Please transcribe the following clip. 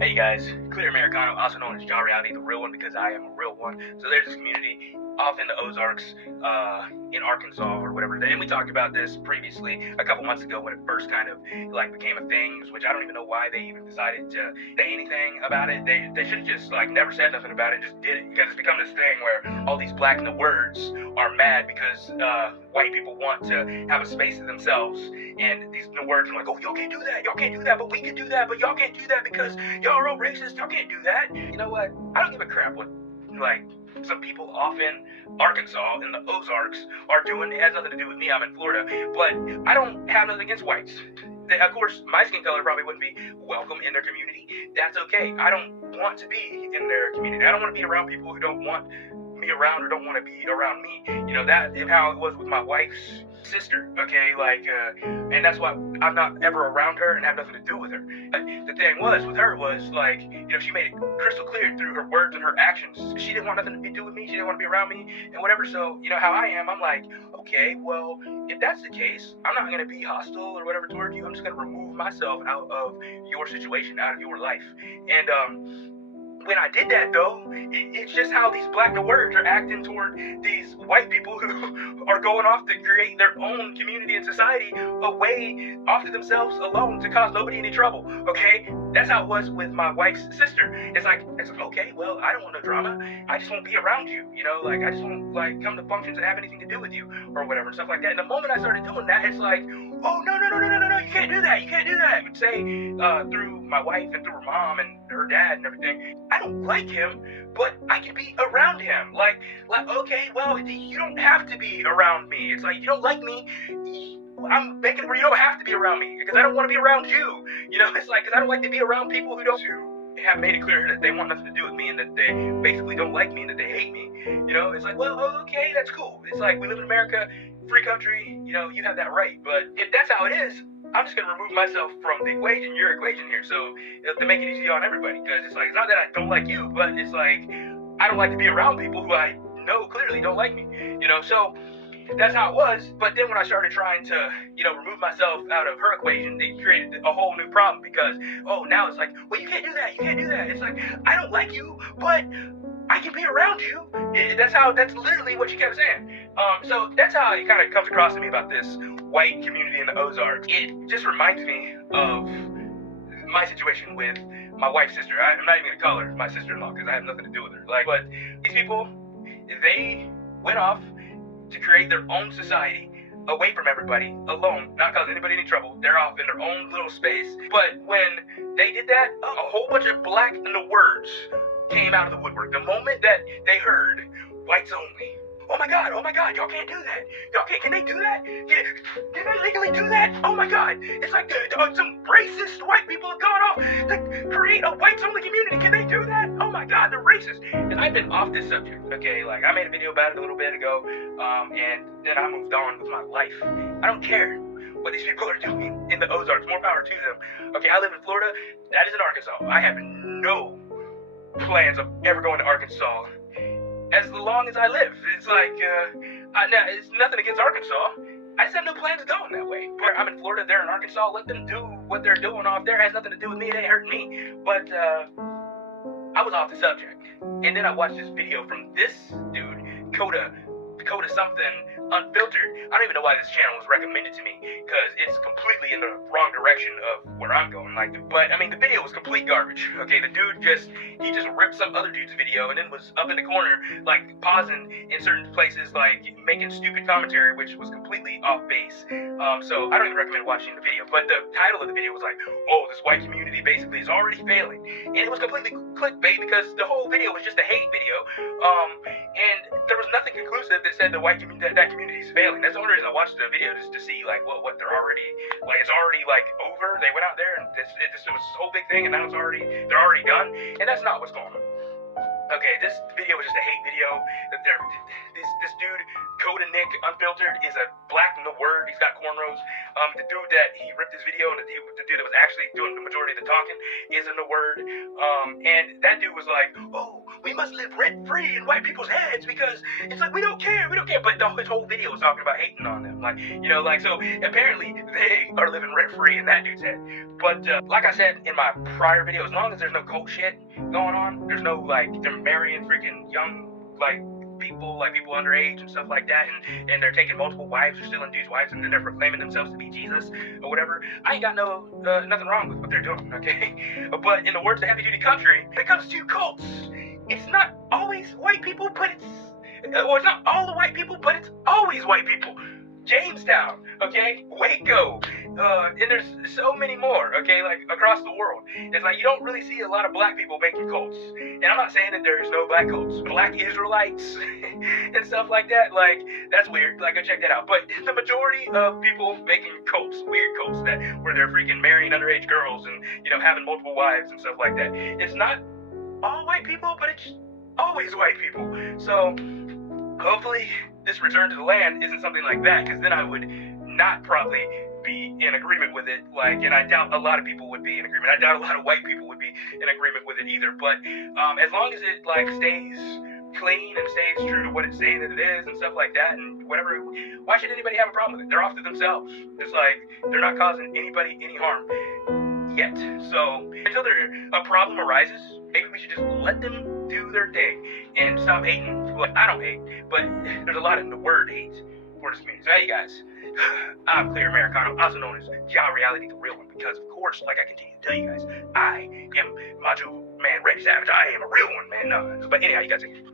Hey guys, Clear Americano, also known as Ja Reality, the real one because I am a real one. So there's this community off in the Ozarks, in Arkansas or whatever. And we talked about this previously a couple months ago when it first kind of like became a thing, which I don't even know why they even decided to say anything about it. They should have just like never said nothing about it, just did it, because it's become this thing where all these black in the words are mad because white people want to have a space to themselves, and these new words are like, oh, y'all can't do that, but we can do that, but y'all can't do that because y'all are all racist, y'all can't do that. You know what? I don't give a crap what, like, some people off in Arkansas, in the Ozarks, are doing. It has nothing to do with me, I'm in Florida, but I don't have nothing against whites. Of course, my skin color probably wouldn't be welcome in their community. That's okay. I don't want to be in their community. I don't want to be around people who don't want me around or don't want to be around me. You know, that is how it was with my wife's sister, okay? And that's why I'm not ever around her and have nothing to do with her. But the thing was, with her was, like, you know, she made it crystal clear through her words and her actions. She didn't want nothing to do with me. She didn't want to be around me and whatever. So, you know how I am. I'm like, okay, well, if that's the case, I'm not going to be hostile or whatever toward you. I'm just going to remove myself out of your situation, out of your life. And, when I did that, though, it's just how these black words are acting toward these white people who are going off to create their own community and society away off to themselves alone to cause nobody any trouble, okay? That's how it was with my wife's sister. It's like, okay, well, I don't want no drama. I just won't be around you, you know? Like, I just won't, like, come to functions and have anything to do with you or whatever and stuff like that. And the moment I started doing that, it's like, oh, no, you can't do that. You can't do that. I would say through my wife and through her mom and her dad and everything, I don't like him, but I can be around him. Like, okay, well, you don't have to be around me. It's like, you don't like me, I'm making it where you don't have to be around me, because I don't want to be around you. You know, it's like, because I don't like to be around people who don't have made it clear that they want nothing to do with me and that they basically don't like me and that they hate me. You know, it's like, well, okay, that's cool. It's like, we live in America, free country, you know, you have that right. But if that's how it is, I'm just going to remove myself from the equation, your equation here, so to make it easy on everybody. Because it's like, it's not that I don't like you, but it's like, I don't like to be around people who I know clearly don't like me, you know. So that's how it was. But then when I started trying to, you know, remove myself out of her equation, they created a whole new problem, because, oh, now it's like, well, you can't do that, It's like, I don't like you, but I can be around you. That's literally what she kept saying. So that's how it kind of comes across to me about this white community in the Ozarks. It just reminds me of my situation with my wife's sister. I'm not even gonna call her my sister-in-law because I have nothing to do with her. Like, but these people, they went off to create their own society away from everybody, alone, not causing anybody any trouble. They're off in their own little space. But when they did that, a whole bunch of black in the words came out of the woodwork. The moment that they heard whites only, oh my god, y'all can't do that. Can they do that? Can they legally do that? Oh my god, it's like some racist white people have gone off to create a whites only community. Can they do that? Oh my god, they're racist. And I've been off this subject, okay? Like, I made a video about it a little bit ago, and then I moved on with my life. I don't care what these people are doing in the Ozarks. More power to them. Okay, I live in Florida. That is in Arkansas. I have no plans of ever going to Arkansas as long as I live. It's like, now, it's nothing against Arkansas. I just have no plans of going that way. I'm in Florida, they're in Arkansas. Let them do what they're doing off there. It has nothing to do with me. It ain't hurting me. But I was off the subject, and then I watched this video from this dude, Coda something Unfiltered. I don't even know why this channel was recommended to me, because it's completely in the wrong direction of where I'm going. But I mean, the video was complete garbage. Okay, the dude just ripped some other dude's video and then was up in the corner, like, pausing in certain places, like making stupid commentary, which was completely off base. So I don't even recommend watching the video. But the title of the video was like, oh, this white community basically is already failing, and it was completely clickbait because the whole video was just a hate video. And there was nothing conclusive that said the white community, that community is failing. That's the only reason I watched the video, just to see like what they're already, like, it's already like over. They went out there and it was this whole big thing, and now they're already done, and that's not what's going on. Okay, this video was just a hate video. This dude, Coda Nick Unfiltered, is a black in the word. He's got cornrows. The dude that he ripped his video, and the dude that was actually doing the majority of the talking, is in the word. And that dude was like, oh, we must live rent-free in white people's heads because it's like, we don't care. But his whole video was talking about hating on them. Like, you know, like, so apparently they are living rent-free in that dude's head. But like I said in my prior video, as long as there's no cult shit going on, there's no, like, they're marrying freaking young, like, people underage and stuff like that, and they're taking multiple wives or stealing dudes' wives, and then they're proclaiming themselves to be Jesus or whatever. I ain't got nothing wrong with what they're doing, okay? But in the words of Heavy Duty Country, when it comes to cults, it's not always white people, but it's not all the white people, but it's always white people. Jamestown, okay, Waco, and there's so many more, okay, like across the world. It's like you don't really see a lot of black people making cults, and I'm not saying that there's no black cults, black Israelites and stuff like that. Like, that's weird. Like, go check that out. But the majority of people making cults, weird cults that where they're freaking marrying underage girls and, you know, having multiple wives and stuff like that, it's not all white people, but it's always white people. So hopefully this return to the land isn't something like that, because then I would not probably be in agreement with it. Like, and I doubt a lot of people would be in agreement. I doubt a lot of white people would be in agreement with it either. But as long as it, like, stays clean and stays true to what it's saying that it is and stuff like that and whatever, why should anybody have a problem with it? They're off to themselves. It's like they're not causing anybody any harm yet. So until a problem arises, maybe we should just let them do their thing and stop hating. Well, I don't hate, but there's a lot in the word hate for this community. So hey guys, I'm Clear Americano, also known as Ja Reality, the real one, because of course, like I continue to tell you guys, I am Macho Man Randy Savage. I am a real one, man. No, but anyhow, you guys take it.